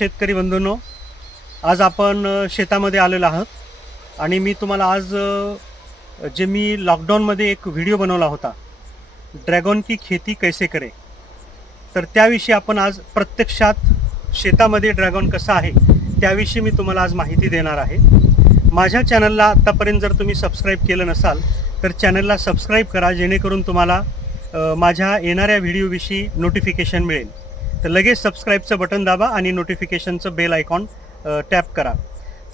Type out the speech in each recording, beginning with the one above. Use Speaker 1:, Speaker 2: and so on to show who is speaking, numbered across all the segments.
Speaker 1: शेतकरी बंधूंनो आज आपण शेतामध्ये आलेलो आहोत. आणि मी तुम्हाला आज जे मी लॉकडाऊनमध्ये एक व्हिडिओ बनवला होता ड्रॅगॉन की खेती कैसे करे? तर त्याविषयी आपण आज प्रत्यक्षात शेतामध्ये ड्रॅगॉन कसं आहे त्याविषयी मी तुम्हाला आज माहिती देणार आहे. माझ्या चॅनलला आत्तापर्यंत जर तुम्ही सबस्क्राईब केलं नसाल तर चॅनलला सबस्क्राईब करा जेणेकरून तुम्हाला माझ्या येणाऱ्या व्हिडिओविषयी नोटिफिकेशन मिळेल. तर लगेच सबस्क्राईबचं बटन दाबा आणि नोटिफिकेशनचं बेल आयकॉन टॅप करा.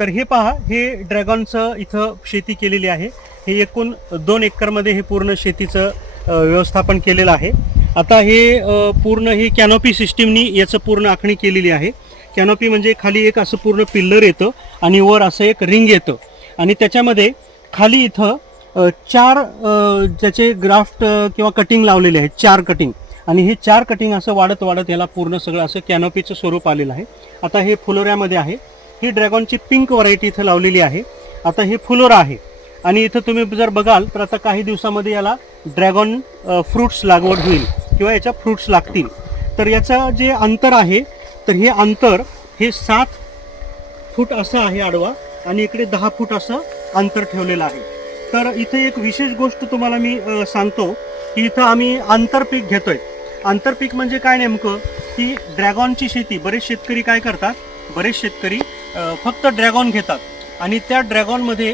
Speaker 1: तर हे पहा हे ड्रॅगॉनचं इथं शेती केलेली आहे. हे एकूण दोन एकरमध्ये हे पूर्ण शेतीचं व्यवस्थापन केलेलं आहे. आता हे पूर्ण ही कॅनोपी सिस्टीमनी याचं पूर्ण आखणी केलेली आहे. कॅनोपी म्हणजे खाली एक असं पूर्ण पिल्लर येतं आणि वर असं एक रिंग येतं. आणि त्याच्यामध्ये खाली इथं चार ज्याचे ग्राफ्ट किंवा कटिंग लावलेले आहेत चार कटिंग आणि हे चार कटिंग असं वाढत वाढत याला पूर्ण सगळं असं कॅनोपीचं स्वरूप आलेलं आहे. आता हे फुलोऱ्यामध्ये आहे. ही ड्रॅगॉनची पिंक व्हरायटी इथं लावलेली आहे. आता हे फुलोरा आहे. आणि इथं तुम्ही जर बघाल तर आता काही दिवसामध्ये याला ड्रॅगॉन फ्रुट्स लागवड होईल किंवा याच्या फ्रुट्स लागतील. तर याचं जे अंतर आहे तर हे अंतर हे सात फूट असं आहे आडवा आणि इकडे दहा फूट असं अंतर ठेवलेलं आहे. तर इथे एक विशेष गोष्ट तुम्हाला मी सांगतो की इथं आम्ही आंतरपीक घेतोय. आंतरपीक म्हणजे काय नेमकं? की ड्रॅगॉनची शेती बरेच शेतकरी काय करतात? बरेच शेतकरी फक्त ड्रॅगॉन घेतात. आणि त्या ड्रॅगॉनमध्ये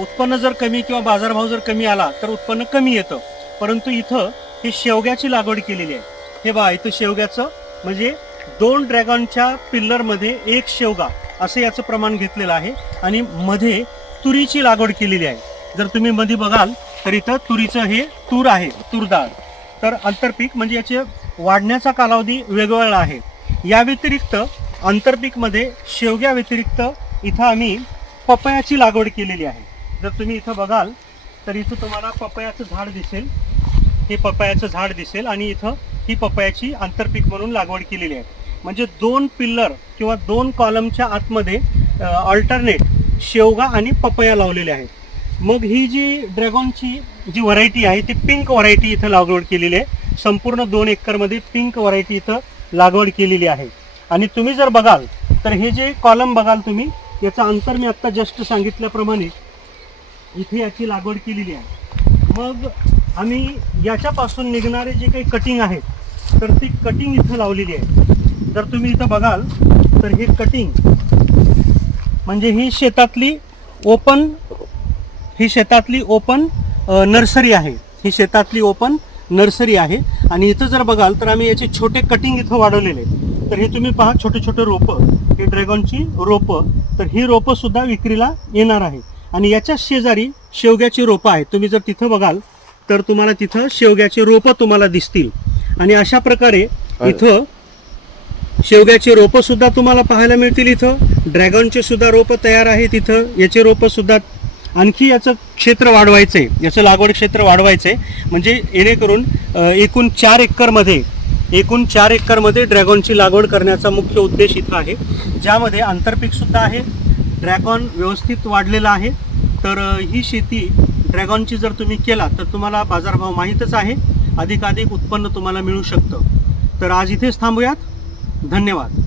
Speaker 1: उत्पन्न जर कमी किंवा बाजारभाव जर कमी आला तर उत्पन्न कमी येतं. परंतु इथं हे शेवग्याची लागवड केलेली आहे. हे बघा इथं शेवग्याचं म्हणजे दोन ड्रॅगॉनच्या पिल्लरमध्ये एक शेवगा असं याचं प्रमाण घेतलेलं आहे. आणि मध्ये तुरीची लागवड केलेली आहे. जर तुम्ही मध्ये बघाल तर इथं तुरीचं हे तूर आहे तूर डाळ तर आंतरपीक म्हणजे याचे वाढण्याचा कालावधी वेगवेगळा आहे. या व्यतिरिक्त आंतरपीकमध्ये शेवग्या व्यतिरिक्त इथं आम्ही पपयाची लागवड केलेली आहे. जर तुम्ही इथं बघाल तर इथं तुम्हाला पपयाचं झाड दिसेल. हे पपयाचं झाड दिसेल आणि इथं ही पपयाची आंतरपीक म्हणून लागवड केलेली आहे. म्हणजे दोन पिल्लर किंवा दोन कॉलमच्या आतमध्ये अल्टरनेट शेवगा आणि पपया लावलेले आहेत. मग ही जी ड्रॅगॉनची जी व्हरायटी आहे ती पिंक व्हरायटी इथं लागवड केलेली आहे. संपूर्ण दोन एकरमध्ये पिंक व्हरायटी इथं लागवड केलेली आहे. आणि तुम्ही जर बघाल तर हे जे कॉलम बघाल तुम्ही याचं अंतर मी आत्ता जस्ट सांगितल्याप्रमाणे इथे याची लागवड केलेली आहे. मग आम्ही याच्यापासून निघणारे जे काही कटिंग आहेत तर ती कटिंग इथं लावलेली आहे. जर तुम्ही इथं बघाल तर हे कटिंग म्हणजे ही शेतातली ओपन ही शेतातली ओपन नर्सरी आहे. ही शेतातली ओपन नर्सरी आहे. आणि इथं जर बघाल तर आम्ही याचे छोटे कटिंग इथं वाढवलेले आहेत. तर हे तुम्ही पहा छोटे छोटे रोपं. हे ड्रॅगॉनची रोपं. तर ही रोपं सुद्धा विक्रीला येणार आहे. आणि याच्या शेजारी शेवग्याची रोपं आहेत. तुम्ही जर तिथं बघाल तर तुम्हाला तिथं शेवग्याची रोपं तुम्हाला दिसतील. आणि अशा प्रकारे इथं शेवग्याची रोपं सुद्धा तुम्हाला पाहायला मिळतील इथं. ड्रॅगनचे सुद्धा रोपं तयार आहेत इथं. याचे रोपं सुद्धा आणखी याचं क्षेत्र वाढवायचं आहे याचं लागवड क्षेत्र वाढवायचं आहे म्हणजे येणेकरून एकूण चार एकरमध्ये एकूण चार एकरमध्ये ड्रॅगॉनची लागवड करण्याचा मुख्य उद्देश इथं आहे. ज्यामध्ये आंतरपीकसुद्धा आहे ड्रॅगॉन व्यवस्थित वाढलेला आहे. तर ही शेती ड्रॅगॉनची जर तुम्ही केला तर तुम्हाला बाजारभाव माहीतच आहे. अधिकाधिक उत्पन्न तुम्हाला मिळू शकतं. तर आज इथेच थांबूयात. धन्यवाद.